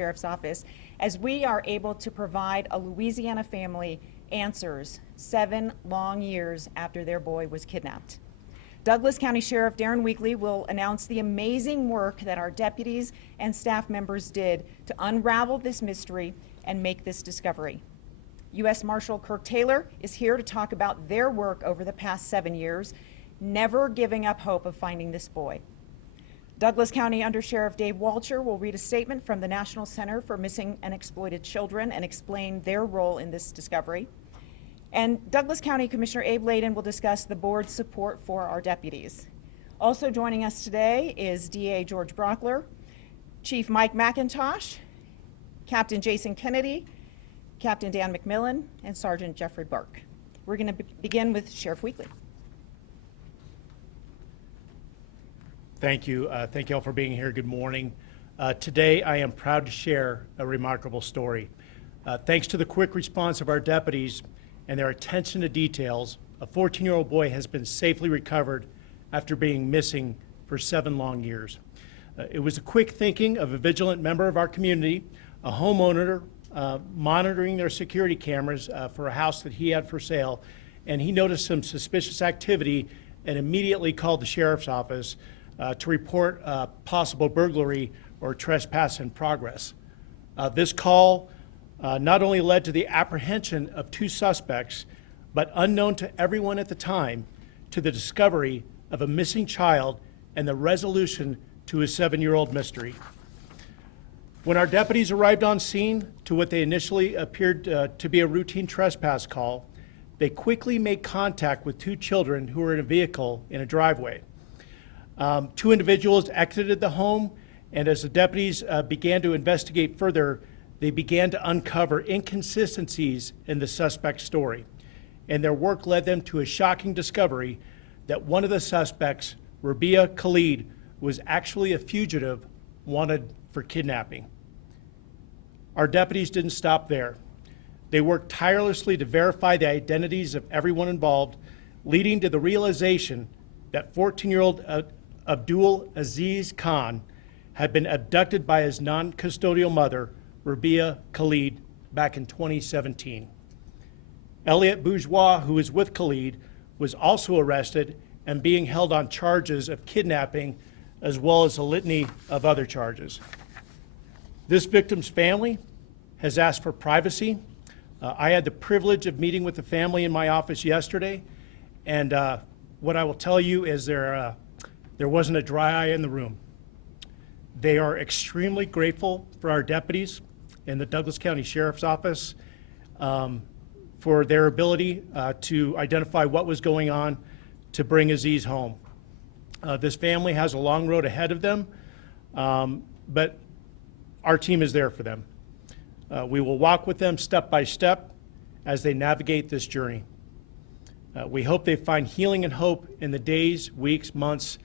Sheriff's Office as we are able to provide a Louisiana family answers 7 long years after their boy was kidnapped. Douglas County Sheriff Darren Weekly will announce the amazing work that our deputies and staff members did to unravel this mystery and make this discovery. U.S. Marshal Kirk Taylor is here to talk about their work over the past 7 years, never giving up hope of finding this boy. Douglas County Under Sheriff Dave Walcher will read a statement from the National Center for Missing and Exploited Children and explain their role in this discovery. And Douglas County Commissioner Abe Layden will discuss the board's support for our deputies. Also joining us today is DA George Brockler, Chief Mike McIntosh, Captain Jason Kennedy, Captain Dan McMillan, and Sergeant Jeffrey Burke. We're going to begin with Sheriff Weekly. Thank you. Thank you all for being here. Good morning. Today I am proud to share a remarkable story. Thanks to the quick response of our deputies and their attention to details, a 14-year-old boy has been safely recovered after being missing for 7 long years. It was a quick thinking of a vigilant member of our community, a homeowner monitoring their security cameras for a house that he had for sale, and he noticed some suspicious activity and immediately called the sheriff's office to report possible burglary or trespass in progress. This call not only led to the apprehension of 2 suspects, but unknown to everyone at the time, to the discovery of a missing child and the resolution to a 7-year-old mystery. When our deputies arrived on scene to what they initially appeared to be a routine trespass call, they quickly made contact with 2 children who were in a vehicle in a driveway. 2 individuals exited the home, and as the deputies began to investigate further, they began to uncover inconsistencies in the suspect's story. And their work led them to a shocking discovery that one of the suspects, Rabia Khalid, was actually a fugitive wanted for kidnapping. Our deputies didn't stop there. They worked tirelessly to verify the identities of everyone involved, leading to the realization that 14-year-old Abdul Aziz Khan had been abducted by his non-custodial mother, Rabia Khalid, back in 2017. Elliot Bourgeois, who was with Khalid, was also arrested and being held on charges of kidnapping, as well as a litany of other charges. This victim's family has asked for privacy. I had the privilege of meeting with the family in my office yesterday, and what I will tell you is there wasn't a dry eye in the room. They are extremely grateful for our deputies in the Douglas County Sheriff's Office for their ability to identify what was going on to bring Aziz home. This family has a long road ahead of them, but our team is there for them. We will walk with them step by step as they navigate this journey. We hope they find healing and hope in the days, weeks, months,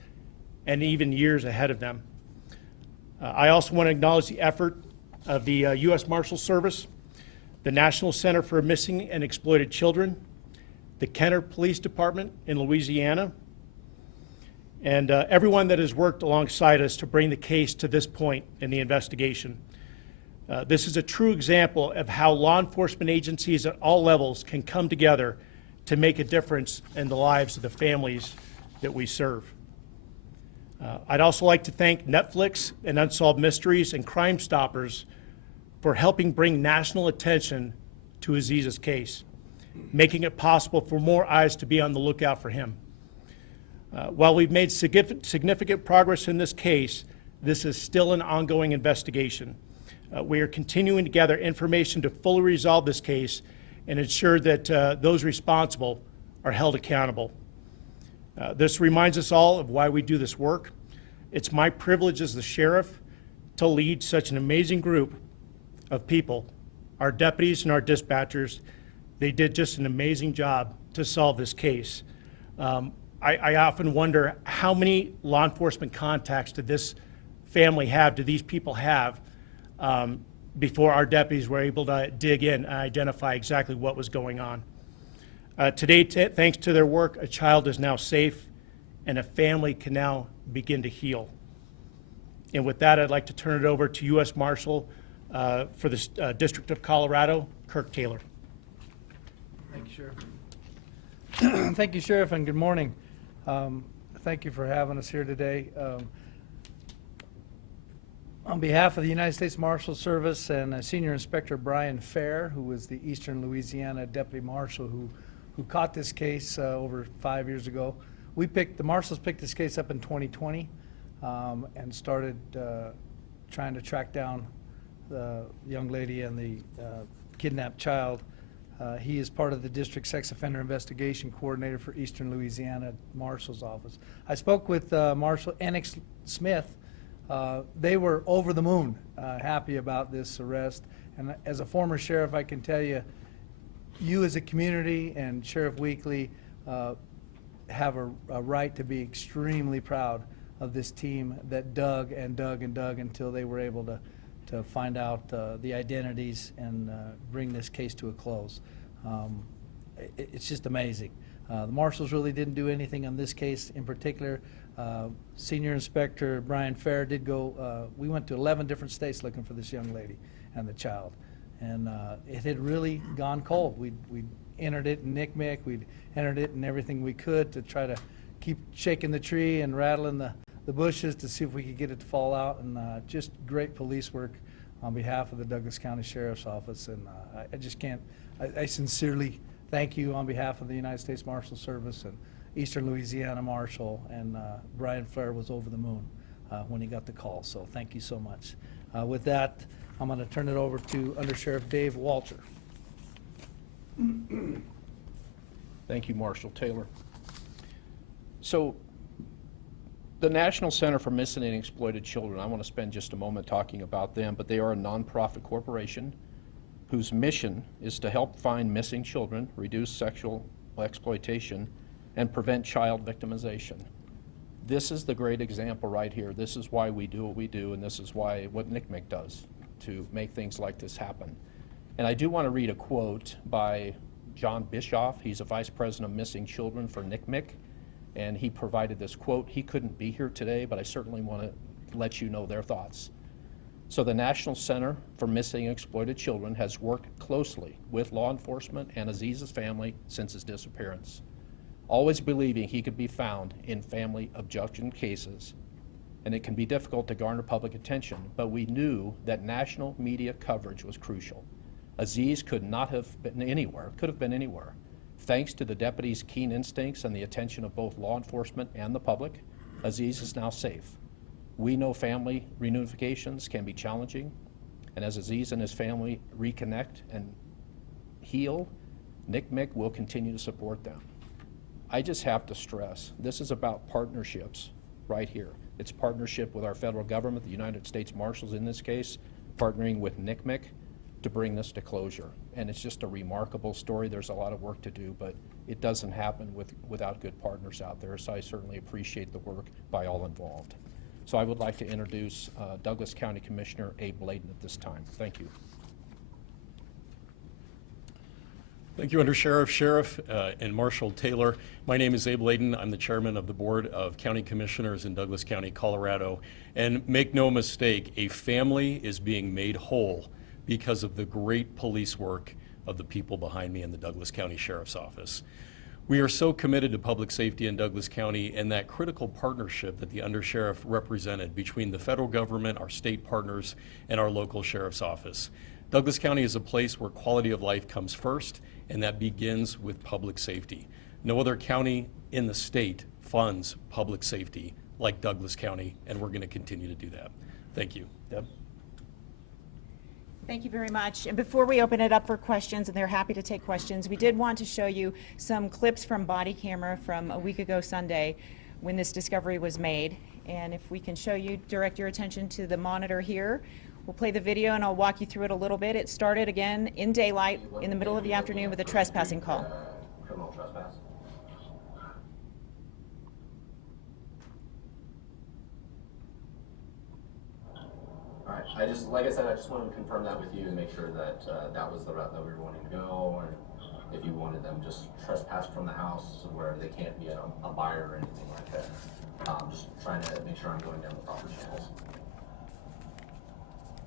and even years ahead of them. I also want to acknowledge the effort of the U.S. Marshal Service, the National Center for Missing and Exploited Children, the Kenner Police Department in Louisiana, and everyone that has worked alongside us to bring the case to this point in the investigation. This is a true example of how law enforcement agencies at all levels can come together to make a difference in the lives of the families that we serve. I'd also like to thank Netflix and Unsolved Mysteries and Crime Stoppers for helping bring national attention to Aziz's case, making it possible for more eyes to be on the lookout for him. While we've made significant progress in this case, this is still an ongoing investigation. We are continuing to gather information to fully resolve this case and ensure that those responsible are held accountable. This reminds us all of why we do this work. It's my privilege as the sheriff to lead such an amazing group of people, our deputies and our dispatchers. They did just an amazing job to solve this case. I often wonder how many law enforcement contacts did this family have, did these people have, before our deputies were able to dig in and identify exactly what was going on. Today, thanks to their work, a child is now safe and a family can now begin to heal. And with that, I'd like to turn it over to U.S. Marshal For the District of Colorado, Kirk Taylor. Thank you, Sheriff. Thank you, Sheriff, and good morning. Thank you for having us here today. On behalf of the United States Marshal Service and Senior Inspector Brian Fair, who was the Eastern Louisiana Deputy Marshal who caught this case over 5 years ago, the Marshals picked this case up in 2020 and started trying to track down the young lady and the kidnapped child. He is part of the District Sex Offender Investigation Coordinator for Eastern Louisiana Marshal's Office. I spoke with Marshal Enix Smith. They were over the moon happy about this arrest. And as a former sheriff, I can tell you, you as a community and Sheriff Weekly have a right to be extremely proud of this team that dug and dug and dug until they were able to find out the identities and bring this case to a close. It's just amazing. The marshals really didn't do anything on this case in particular. Senior Inspector Brian Fair did go, we went to 11 different states looking for this young lady and the child. And it had really gone cold. We'd entered it in NCMEC, we'd entered it in everything we could to try to keep shaking the tree and rattling the bushes to see if we could get it to fall out, and just great police work on behalf of the Douglas County Sheriff's Office. And I just can't, I sincerely thank you on behalf of the United States Marshal Service and Eastern Louisiana Marshal, and Brian Fair was over the moon when he got the call, so thank you so much. With that, I'm going to turn it over to Under Sheriff Dave Walter. Thank you, Marshal Taylor. So, the National Center for Missing and Exploited Children, I want to spend just a moment talking about them, but they are a nonprofit corporation whose mission is to help find missing children, reduce sexual exploitation, and prevent child victimization. This is the great example right here. This is why we do what we do, and this is why what NCMEC does to make things like this happen. And I do want to read a quote by John Bischoff. He's a Vice President of Missing Children for NCMEC, and he provided this quote. He couldn't be here today, but I certainly want to let you know their thoughts. So the National Center for Missing and Exploited Children has worked closely with law enforcement and Aziz's family since his disappearance, always believing he could be found in family abduction cases. And it can be difficult to garner public attention, but we knew that national media coverage was crucial. Aziz could not have been anywhere, could have been anywhere. Thanks to the deputy's keen instincts and the attention of both law enforcement and the public, Aziz is now safe. We know family reunifications can be challenging, and as Aziz and his family reconnect and heal, NCMEC will continue to support them. I just have to stress, this is about partnerships right here. It's partnership with our federal government, the United States Marshals in this case, partnering with NCMEC to bring this to closure. And it's just a remarkable story. There's a lot of work to do, but it doesn't happen without good partners out there. So I certainly appreciate the work by all involved. So I would like to introduce Douglas County Commissioner Abe Bladen at this time. Thank you. Thank you, Under Sheriff, and Marshal Taylor. My name is Abe Bladen. I'm the chairman of the Board of County Commissioners in Douglas County, Colorado. And make no mistake, a family is being made whole because of the great police work of the people behind me in the Douglas County Sheriff's Office. We are so committed to public safety in Douglas County and that critical partnership that the Undersheriff represented between the federal government, our state partners, and our local sheriff's office. Douglas County is a place where quality of life comes first, and that begins with public safety. No other county in the state funds public safety like Douglas County, and we're going to continue to do that. Thank you. Deb? Thank you very much. And before we open it up for questions, and they're happy to take questions, we did want to show you some clips from body camera from a week ago Sunday when this discovery was made. And if we can show you, direct your attention to the monitor here. We'll play the video and I'll walk you through it a little bit. It started again in daylight in the middle of the afternoon with a trespassing call. Criminal trespass. All right. Like I said, I just wanted to confirm that with you and make sure that that was the route that we were wanting to go, or if you wanted them just trespassed from the house where they can't be a buyer or anything like that. Just trying to make sure I'm going down the proper channels.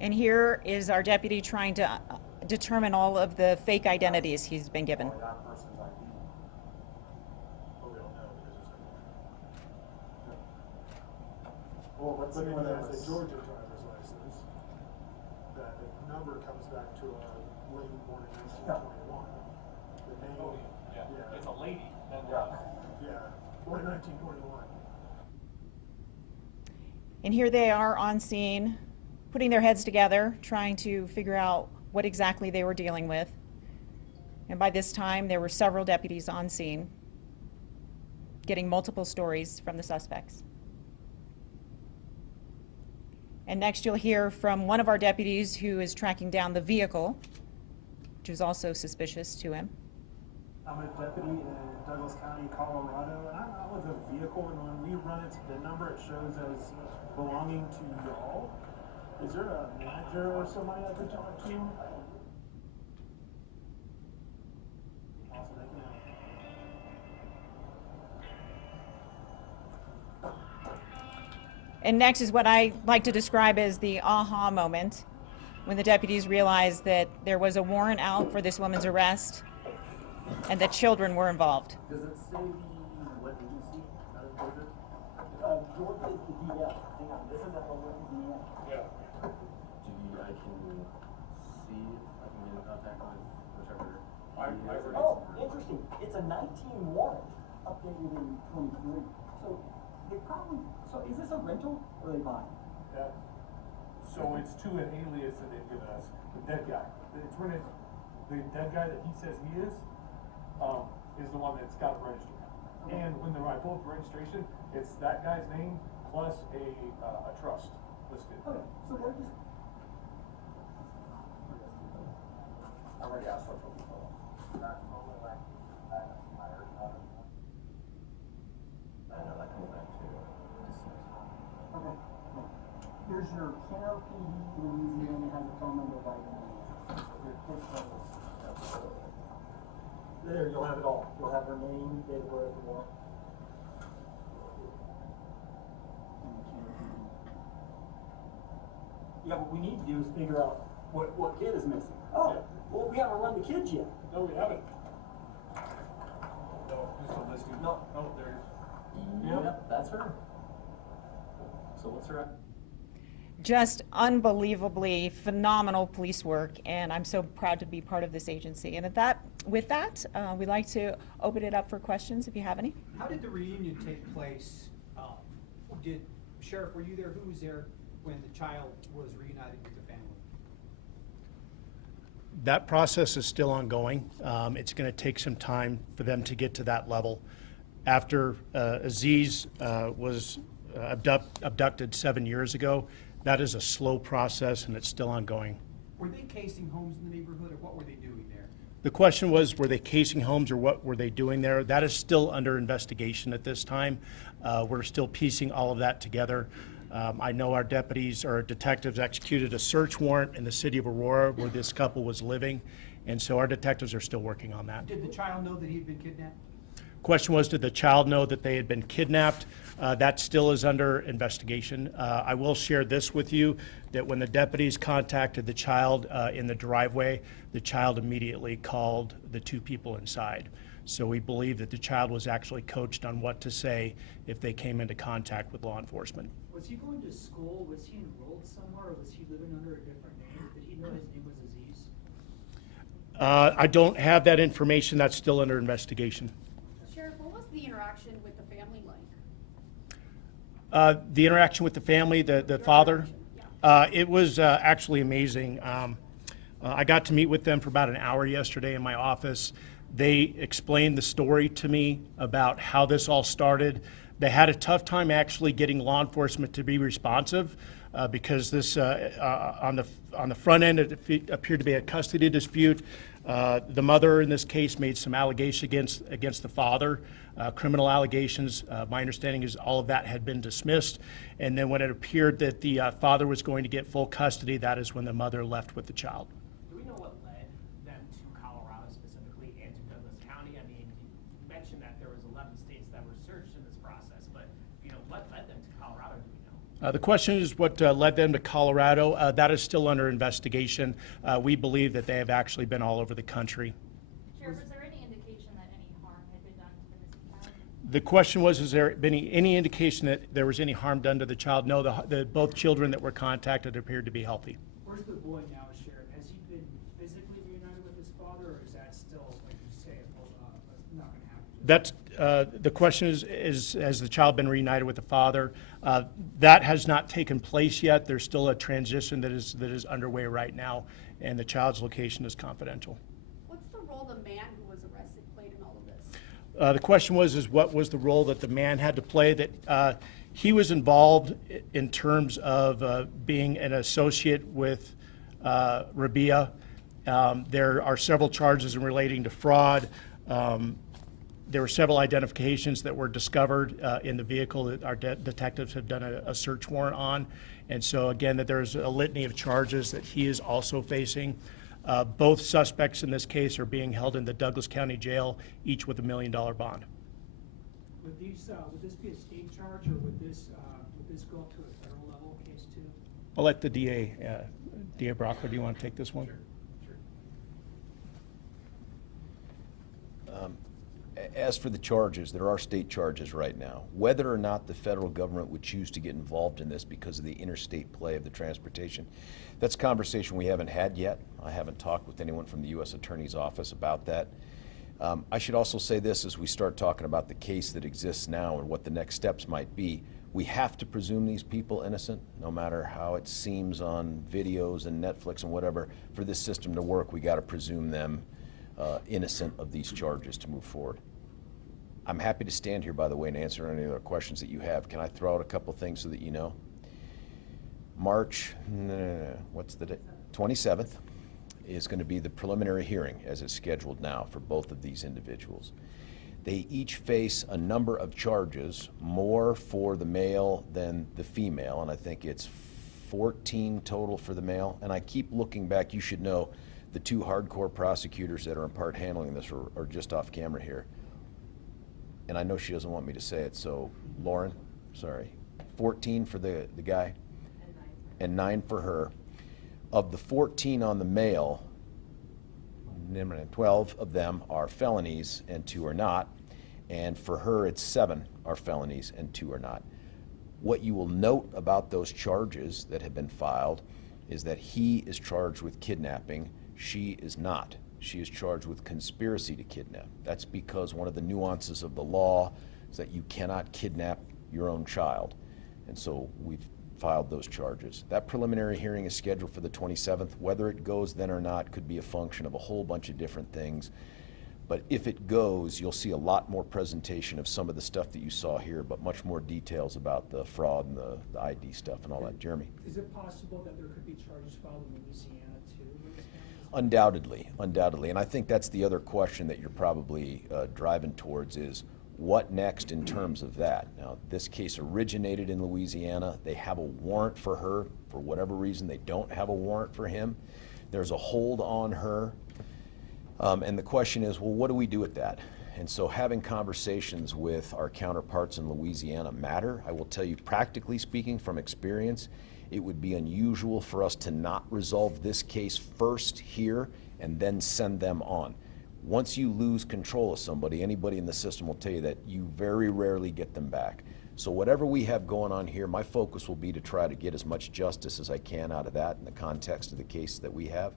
And here is our deputy trying to determine all of the fake identities he's been given. That person's ID. But we don't know because there's no. Well, let's say when there's a Georgia driver's license, that the number comes back to a lady born in 1921. The name. Yeah. It's a lady. Yeah, born in 1921. And here they are on scene, putting their heads together, trying to figure out what exactly they were dealing with. And by this time, there were several deputies on scene, getting multiple stories from the suspects. And next you'll hear from one of our deputies who is tracking down the vehicle, which is also suspicious to him. I'm a deputy in Douglas County, Colorado, and I'm out with a vehicle, and when we run its VIN number, it shows as belonging to y'all. Is there a manager or somebody I could talk to? Awesome, thank you. And next is what I like to describe as the aha moment, when the deputies realized that there was a warrant out for this woman's arrest and that children were involved. Does it say what agency? Georgia is the DL. Hang on, this is a DL. Yeah. I can see if I can get in contact with whichever. Oh, interesting. It's a 19 warrant, updated in 23. So they probably. So is this a rental or are they buying? Yeah. So it's to an alias that they've given us, the dead guy. It's when it's the dead guy that he says he is the one that's got it registered. Okay. And when I pull up the registration, it's that guy's name plus a trust listed. Okay, so they're just. I already asked for a phone. I know that comes back to dismiss. Okay. Here's your Kenner PD, Louisiana has a phone number by the name. Your case level. There, you'll have it all. You'll have her name, date of birth, and what. Yeah, what we need to do is figure out what kid is missing. Oh, Yeah. well, we haven't run the kids yet. No, we haven't. No, just a listing. No. Oh, there it is. Yep, that's her. So what's her? Just unbelievably phenomenal police work, and I'm so proud to be part of this agency. And with that, we'd like to open it up for questions if you have any. How did the reunion take place? Sheriff, were you there? Who was there when the child was reunited with the family? That process is still ongoing. It's going to take some time for them to get to that level. After Aziz was abducted 7 years ago, that is a slow process and it's still ongoing. Were they casing homes in the neighborhood, or what were they doing there? The question was, were they casing homes or what were they doing there? That is still under investigation at this time. We're still piecing all of that together. I know our deputies or detectives executed a search warrant in the city of Aurora where this couple was living, and so our detectives are still working on that. Did the child know that he had been kidnapped? Question was, did the child know that they had been kidnapped? That still is under investigation. I will share this with you, that when the deputies contacted the child in the driveway, the child immediately called the two people inside. So we believe that the child was actually coached on what to say if they came into contact with law enforcement. Was he going to school? Was he enrolled somewhere, or was he living under a different name? Did he know his name was Aziz? I don't have that information. That's still under investigation. Sheriff, what was the interaction with the family like? The interaction with the family, the father, it was actually amazing. I got to meet with them for about an hour yesterday in my office. They explained the story to me about how this all started. They had a tough time actually getting law enforcement to be responsive because this on the front end it appeared to be a custody dispute. The mother in this case made some allegations against the father, criminal allegations. My understanding is all of that had been dismissed. And then when it appeared that the father was going to get full custody, that is when the mother left with the child. Do we know what led them to Colorado specifically and to Douglas County? I mean, you mentioned that there was 11 states that were searched in this process, but what led them to Colorado? Do we know? The question is what led them to Colorado. That is still under investigation. We believe that they have actually been all over the country. Sheriff, is there any indication that any harm had been done to the missing child? The question was, has there been any indication that there was any harm done to the child? No, both children that were contacted appeared to be healthy. Where's the boy now, Sheriff? Has he been physically reunited with his father, or is that still, like you say, not gonna happen? That's, the question is, has the child been reunited with the father? That has not taken place yet. There's still a transition that is underway right now, and the child's location is confidential. What's the role the man who was arrested played in all of this? The question was what was the role that the man had to play? That he was involved in terms of being an associate with Rabia. There are several charges in relating to fraud. There were several identifications that were discovered in the vehicle that our detectives have done a search warrant on. And so again, that there's a litany of charges that he is also facing. Both suspects in this case are being held in the Douglas County Jail, each with $1 million bond. Would this be a state charge, or would this go up to a federal level case too? I'll let the DA, DA Brockler, do you want to take this one? Sure. As for the charges, there are state charges right now. Whether or not the federal government would choose to get involved in this because of the interstate play of the transportation, that's a conversation we haven't had yet. I haven't talked with anyone from the U.S. Attorney's Office about that. I should also say this as we start talking about the case that exists now and what the next steps might be. We have to presume these people innocent, no matter how it seems on videos and Netflix and whatever. For this system to work, we got to presume them innocent of these charges to move forward. I'm happy to stand here, by the way, and answer any other questions that you have. Can I throw out a couple things so that you know? March, what's the date? 27th is going to be the preliminary hearing as is scheduled now for both of these individuals. They each face a number of charges, more for the male than the female, and I think it's 14 total for the male. And I keep looking back. You should know the two hardcore prosecutors that are in part handling this are just off camera here. And I know she doesn't want me to say it, so Lauren, sorry. 14 for the guy and 9 for her. Of the 14 on the male, 12 of them are felonies and 2 are not. And for her, it's 7 are felonies and 2 are not. What you will note about those charges that have been filed is that he is charged with kidnapping. She is not. She is charged with conspiracy to kidnap. That's because one of the nuances of the law is that you cannot kidnap your own child. And so we've filed those charges. That preliminary hearing is scheduled for the 27th. Whether it goes then or not could be a function of a whole bunch of different things. But if it goes, you'll see a lot more presentation of some of the stuff that you saw here, but much more details about the fraud and the ID stuff and all that. Jeremy? Is it possible that there could be charges filed in Louisiana too? Undoubtedly, undoubtedly. And I think that's the other question that you're probably driving towards is what next in terms of that? Now, this case originated in Louisiana. They have a warrant for her. For whatever reason, they don't have a warrant for him. There's a hold on her. And the question is, well, what do we do with that? And so having conversations with our counterparts in Louisiana matter. I will tell you, practically speaking, from experience, it would be unusual for us to not resolve this case first here and then send them on. Once you lose control of somebody, anybody in the system will tell you that you very rarely get them back. So whatever we have going on here, my focus will be to try to get as much justice as I can out of that in the context of the case that we have,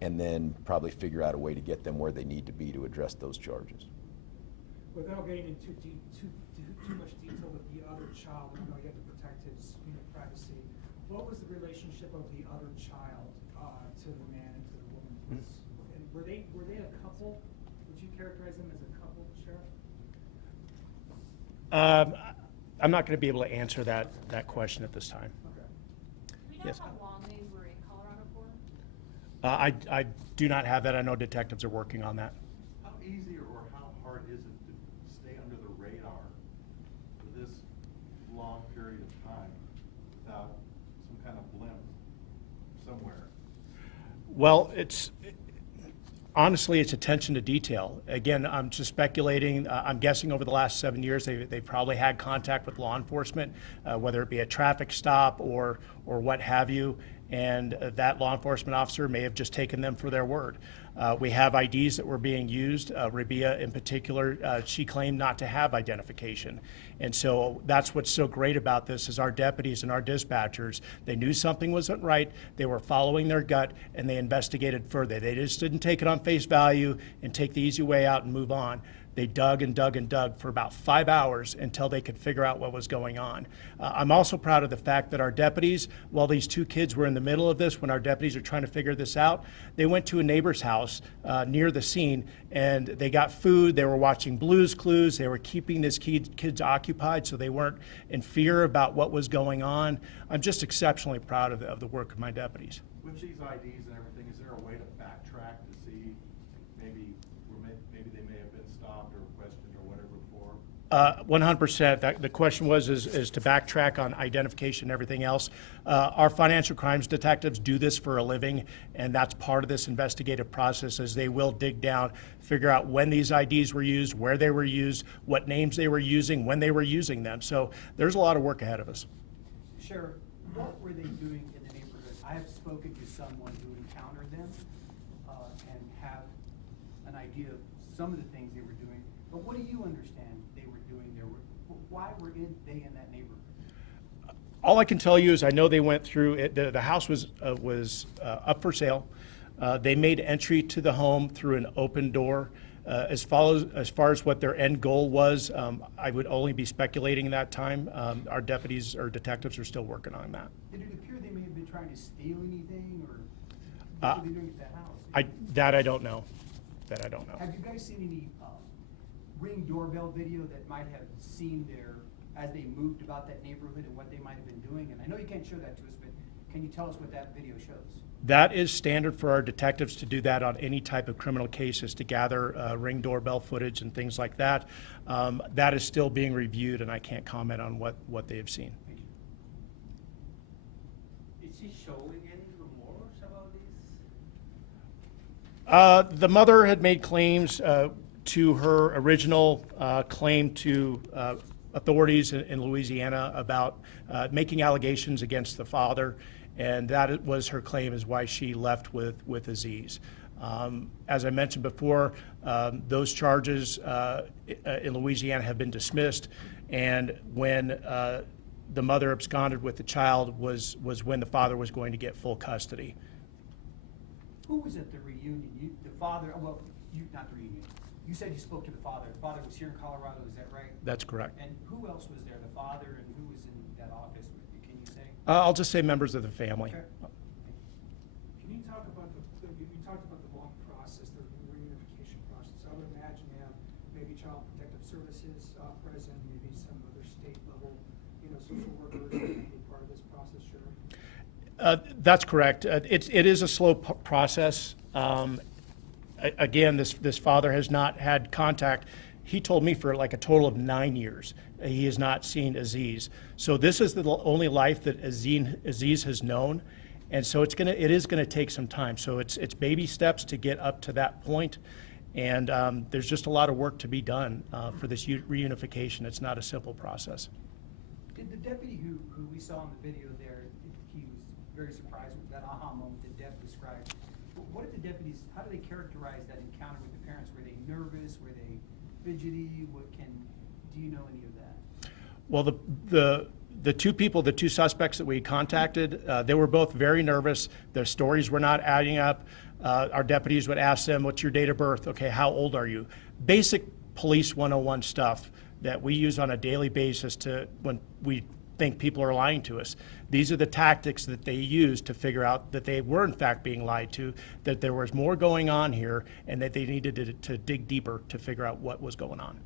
and then probably figure out a way to get them where they need to be to address those charges. Without getting into too much detail with the other child, you know, you have to protect his privacy. What was the relationship of the other child to the man and to the woman? And were they a couple? Would you characterize them as a couple, Sheriff? I'm not going to be able to answer that question at this time. Okay. Do we know Yes. how long they were in Colorado for? I do not have that. I know detectives are working on that. How easy or how hard is it to stay under the radar for this long period of time without some kind of blimp somewhere? Well, Honestly, it's attention to detail. Again, I'm just speculating. I'm guessing over the last 7 years, they probably had contact with law enforcement, whether it be a traffic stop or what have you, and that law enforcement officer may have just taken them for their word. We have IDs that were being used. Rabia in particular, she claimed not to have identification. And so that's what's so great about this is our deputies and our dispatchers, they knew something wasn't right, they were following their gut, and they investigated further. They just didn't take it on face value and take the easy way out and move on. They dug and dug and dug for about 5 hours until they could figure out what was going on. I'm also proud of the fact that our deputies, while these 2 kids were in the middle of this, when our deputies are trying to figure this out, they went to a neighbor's house near the scene and they got food, they were watching Blue's Clues, they were keeping these kids occupied so they weren't in fear about what was going on. I'm just exceptionally proud of the work of my deputies. With these IDs and everything, is there a way to backtrack to see maybe they may have been stopped or questioned or whatever before? 100%. The question was is to backtrack on identification and everything else. Our financial crimes detectives do this for a living, and that's part of this investigative process as they will dig down, figure out when these IDs were used, where they were used, what names they were using, when they were using them. So there's a lot of work ahead of us. Sheriff, what were they doing in the neighborhood? I have spoken to someone who encountered them and have an idea of some of the things they were doing. But what do you understand they were doing there? Why were they in that neighborhood? All I can tell you is I know they went through it. The house was up for sale. They made entry to the home through an open door. As far as what their end goal was, I would only be speculating that time. Our deputies or detectives are still working on that. Did it appear they may have been trying to steal anything, or what were they doing at that house? That I don't know. That I don't know. Have you guys seen any Ring doorbell video that might have seen as they moved about that neighborhood and what they might have been doing? And I know you can't show that to us, but can you tell us what that video shows? That is standard for our detectives to do that on any type of criminal cases, to gather Ring doorbell footage and things like that. That is still being reviewed, and I can't comment on what they have seen. Is she showing any remorse about this? The mother had made claims to her original claim to authorities in Louisiana about making allegations against the father, and that was her claim is why she left with Aziz. As I mentioned before, those charges in Louisiana have been dismissed, and when the mother absconded with the child was when the father was going to get full custody. Who was at the reunion? The father, not the reunion. You said you spoke to the father. The father was here in Colorado, is that right? That's correct. And who else was there? The father, and who was in that office with you? Can you say? I'll just say members of the family. Okay. Can you talk about you talked about the long process, the reunification process. I would imagine you have maybe Child Protective Services present, maybe some other state level, social workers that may be part of this process, Sheriff? That's correct. It is a slow process. Again, this father has not had contact. He told me for like a total of 9 years he has not seen Aziz. So this is the only life that Aziz has known, and so it is gonna take some time. So it's baby steps to get up to that point, and there's just a lot of work to be done for this reunification. It's not a simple process. Did the deputy who we saw in the video there, he was very surprised with that aha moment that Deb described. What did the deputies, how do they characterize that encounter with the parents? Were they nervous? Were they fidgety? Do you know any of that? Well, the two suspects that we contacted, they were both very nervous. Their stories were not adding up. Our deputies would ask them, what's your date of birth? Okay, how old are you? Basic police 101 stuff that we use on a daily basis when we think people are lying to us. These are the tactics that they use to figure out that they were in fact being lied to, that there was more going on here, and that they needed to dig deeper to figure out what was going on.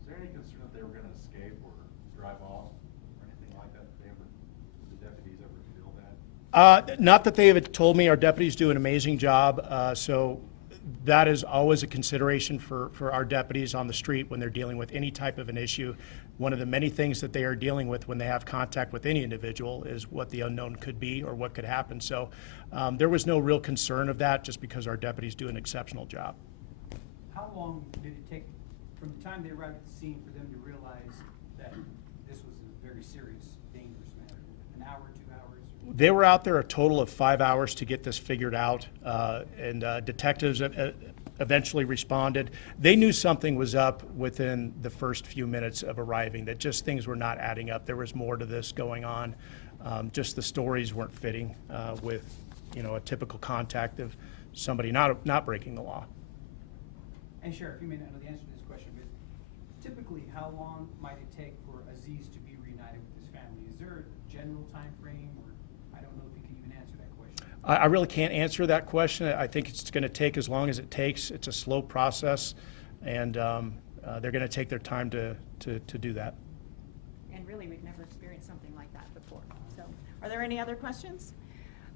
Is there any concern that they were going to escape or drive off or anything like that? Did the deputies ever feel that? Not that they have told me. Our deputies do an amazing job, so that is always a consideration for our deputies on the street when they're dealing with any type of an issue. One of the many things that they are dealing with when they have contact with any individual is what the unknown could be or what could happen. So there was no real concern of that, just because our deputies do an exceptional job. How long did it take from the time they arrived at the scene for them to realize that this was a very serious, dangerous matter? An hour, 2 hours? They were out there a total of 5 hours to get this figured out, and detectives eventually responded. They knew something was up within the first few minutes of arriving, that just things were not adding up. There was more to this going on. Just the stories weren't fitting with, a typical contact of somebody not breaking the law. And Sheriff, you may not know the answer to this question, but typically, how long might it take for Aziz to be reunited with his family? Is there a general time frame, or I don't know if you can even answer that question? I really can't answer that question. I think it's going to take as long as it takes. It's a slow process, and they're going to take their time to do that. And really, we've never experienced something like that before. So, are there any other questions?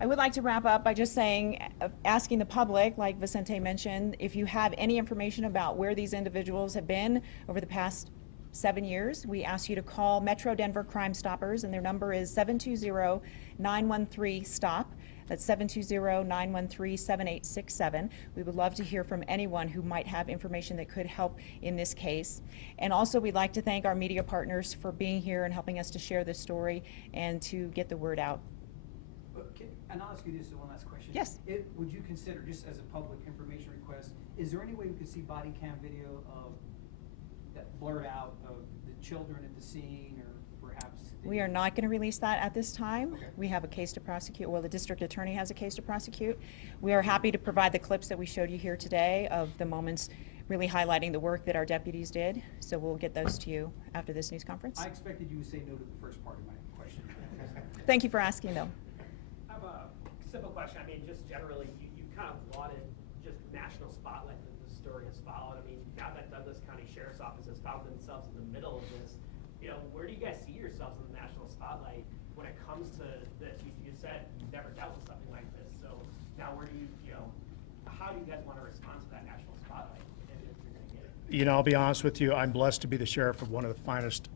I would like to wrap up by just saying, asking the public, like Vicente mentioned, if you have any information about where these individuals have been over the past 7 years, we ask you to call Metro Denver Crime Stoppers, and their number is 720-913-STOP. That's 720-913-7867. We would love to hear from anyone who might have information that could help in this case. And also, we'd like to thank our media partners for being here and helping us to share this story and to get the word out. And I'll ask you this one last question. Yes. Would you consider, just as a public information request, is there any way we could see body cam video of that blurred out of the children at the scene, or perhaps? We are not going to release that at this time. Okay. We have a case to prosecute. Well, the district attorney has a case to prosecute. We are happy to provide the clips that we showed you here today of the moments really highlighting the work that our deputies did. So we'll get those to you after this news conference. I expected you would say no to the first part of my question. Thank you for asking, though. I have a simple question. I mean, just generally, you kind of wanted just national spotlight that the story has followed. I mean, now that Douglas County Sheriff's Office has found themselves in the middle of this, where do you guys see yourselves in the national spotlight when it comes to this? You said you've never dealt with something like this, so now where do how do you guys want to respond to that national spotlight if you're going to get it? I'll be honest with you, I'm blessed to be the sheriff of one of the finest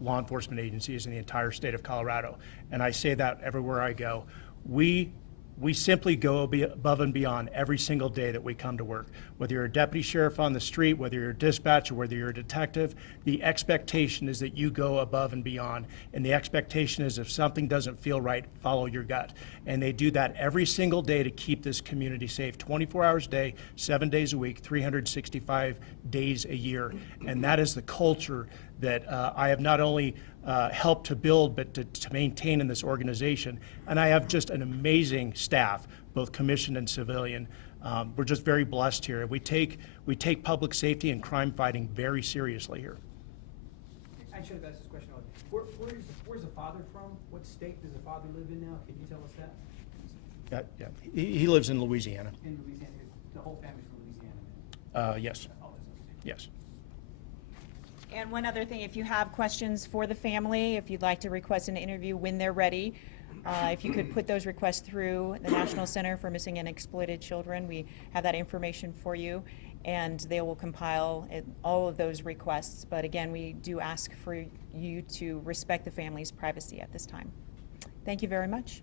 law enforcement agencies in the entire state of Colorado, and I say that everywhere I go. We simply go above and beyond every single day that we come to work. Whether you're a deputy sheriff on the street, whether you're a dispatcher, whether you're a detective, the expectation is that you go above and beyond. And the expectation is if something doesn't feel right, follow your gut. And they do that every single day to keep this community safe, 24 hours a day, 7 days a week, 365 days a year. And that is the culture that I have not only helped to build, but to maintain in this organization. And I have just an amazing staff, both commissioned and civilian. We're just very blessed here. We take public safety and crime fighting very seriously here. I should have asked this question. Where's the father from? What state does the father live in now? Can you tell us that? Yeah. He lives in Louisiana. In Louisiana. The whole family's from Louisiana. Yes. Oh, that's okay. Yes. And one other thing, if you have questions for the family, if you'd like to request an interview when they're ready, if you could put those requests through the National Center for Missing and Exploited Children, we have that information for you, and they will compile all of those requests. But again, we do ask for you to respect the family's privacy at this time. Thank you very much.